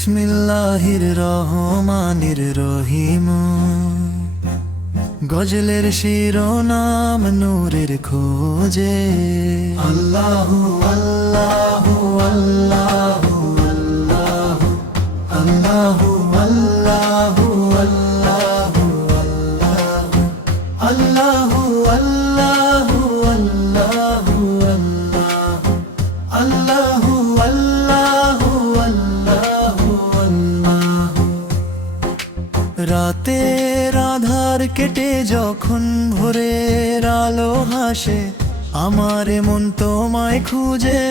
বিসমিল্লাহির রহমানির রহিম। গজলের শিরোনাম নূরের খোঁজে। আল্লাহু আল্লাহু আল্লাহু আল্লাহু আল্লাহু আল্লাহু আল্লাহু আল্লাহু আল্লাহু আল্লাহু আল্লাহু আল্লাহু আল্লাহু। রাতের আধার কেটে যখন ভোরের আলো হাসে, আমার মন তোমায় খুঁজে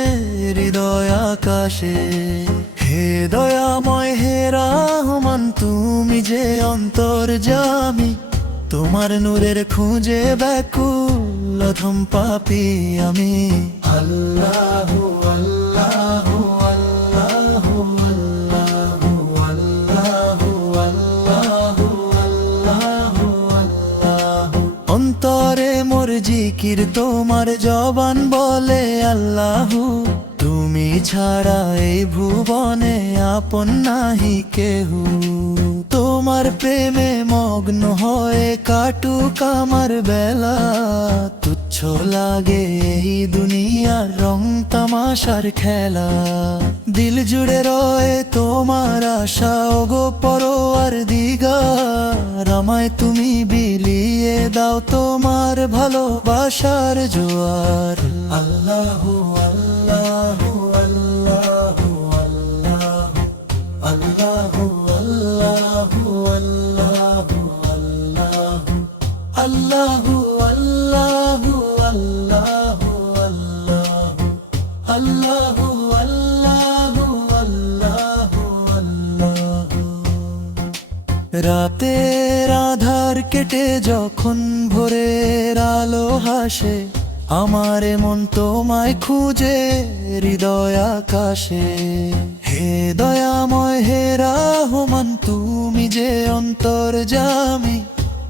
হৃদয় আকাশে। হে দয়াময় হে রহমান, তুমি যে অন্তর্যামী, তোমার নূরের খুঁজে ব্যাকুল অথম পাপী আমি। আল্লাহু আল্লাহু আল্লাহু আল্লাহু আল্লাহু আল্লাহু আল্লাহু আল্লাহু। অন্তরে মোর জিকির তোমার জবান বলে আল্লাহু। তুমি ছাড়া এই ভুবনে আপন নাহি কেহু। তোমার প্রেমে মগ্ন হয়ে কাটুক আমার বেলা, তুচ্ছ লাগে এই দুনিয়ার রং তামাশার খেলা। দিল জুড়ে রয়ে তোমার আশা ওগো পরোয়ার দিগার, আমায় তুমি বিলিয়ে দাও তোমার ভালোবাসার জোয়ার। আল্লাহু আল্লাহু আল্লাহু আল্লাহু আল্লাহু আল্লাহু আল্লাহু আল্লাহু আল্লাহু আল্লাহু আল্লাহু আল্লাহু আল্লাহু। রাতের আধার কেটে যখন ভোরের আলো হাসে, আমার মন তোমায় খুঁজে হৃদয় আকাশে। হে দয়াময় হে রহমান, তুমি যে অন্তর্যামী,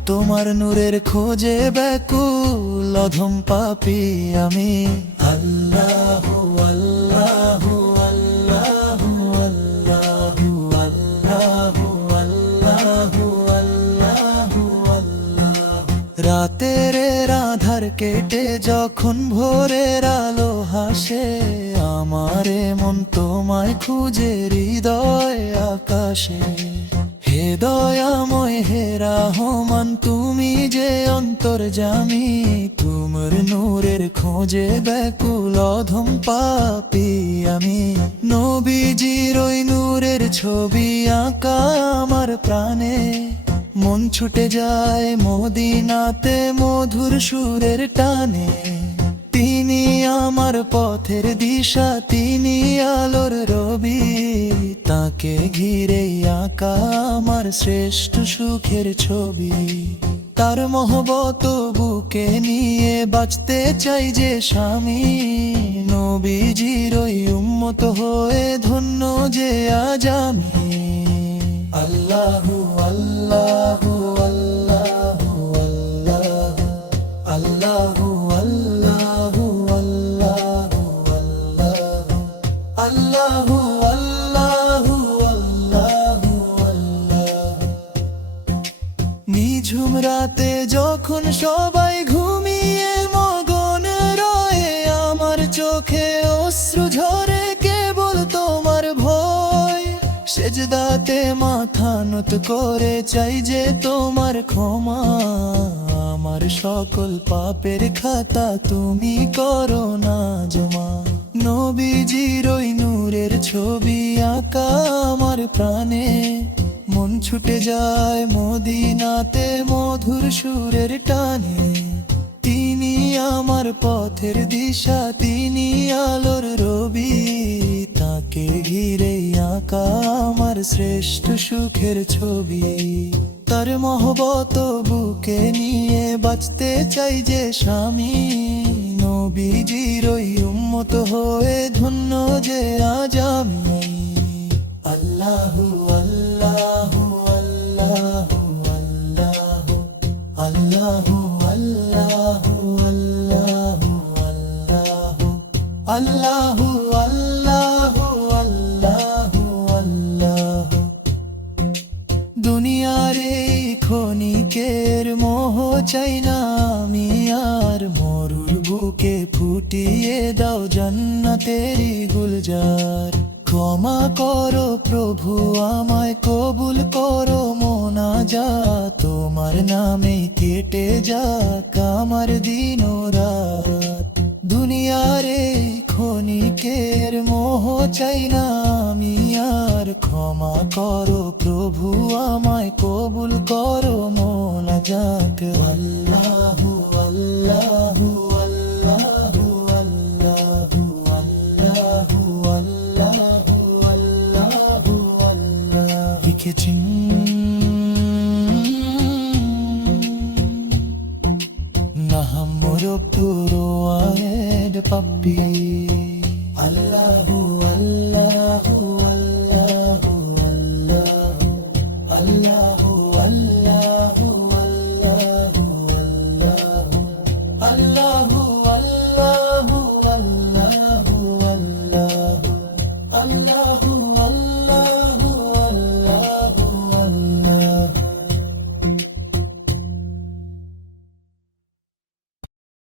তোমার নূরের খোঁজে ব্যাকুল অধম পাপী আমি। আল্লাহু আল্লাহু আল্লাহু আল্লাহু আল্লাহু আল্লাহু আল্লাহু আল্লাহু। রাতের আধার কেটে যখন ভোরের আলো হাসে, আমারে মন তোমায় খুঁজে হৃদয় আকাশে। হে দয়াময় হে রহমান, তুমি যে অন্তর্যামী, তোমার নূরের খোঁজে ব্যাকুল অধম পাপী আমি। নবীজির ওই নূরের ছবি আঁকা আমার প্রাণে, মন ছুটে যায় মদিনাতে মধুর সুরের টানে। তিনি আমার পথের দিশা, তিনি আলোর রবি, তাকে ঘিরে আঁকা আমার শ্রেষ্ঠ সুখের ছবি। তার মহব্বত বুকে নিয়ে বাঁচতে চাই যে স্বামী, নবীজির ওই উম্মত হয়ে ধন্য যে আজ আমি। আল্লাহু আল্লাহু আল্লাহু আল্লাহু আল্লাহু আল্লাহু আল্লাহু আল্লাহু আল্লাহু আল্লাহু। নিঝুম রাতে যখন সবাই ঘুমিয়ে মগন রয়ে, আমার চোখে অশ্রু ঝরে কেবল তোমার ভয়। সেজদাতে মাথা নত করে চাই যে তোমার ক্ষমা, আমার সকল পাপের খাতা তুমি করো না জমা। নবীজির ওই নূরের ছবি আঁকা আমার প্রাণে, মন ছুটে যায় মদিনাতে মধুর সুরের টানে। তিনি আমার পথের দিশা, তিনি আলোর রবি, তাকে ঘিরে আঁকা আমার শ্রেষ্ঠ সুখের ছবি। তার মহব্বত বুকে নিয়ে বাঁচতে চাই যে স্বামী, নবীজির ওই উম্মত হয়ে ধন্য যে আজ আমি। আল্লাহু আল্লাহু আল্লাহু আল্লাহু আল্লাহু আল্লাহু আল্লাহু আল্লাহু আল্লাহু আল্লাহু আল্লাহু আল্লাহ। দুনিয়ার এই ক্ষণিকের মোহ চাই না আমি আর, মরুর বুকে ফুটিয়ে দাও জান্নাতেরি গুলজার। ক্ষমা করো প্রভু আমায়, কবুল করো মোনাজাত, তোমার নামে কেটে যাক আমার দিন ও রাত। দুনিয়ার এই ক্ষণিকের মোহ চাই না আমি আর, ক্ষমা করো প্রভু আমায়, কবুল করো মোনাজাত। আল্লাহু আল্লাহু আল্লাহু আল্লাহু আল্লাহু আল্লাহু আল্লাহু আল্লাহ। লিখেছেন Nahamuro puro aed papi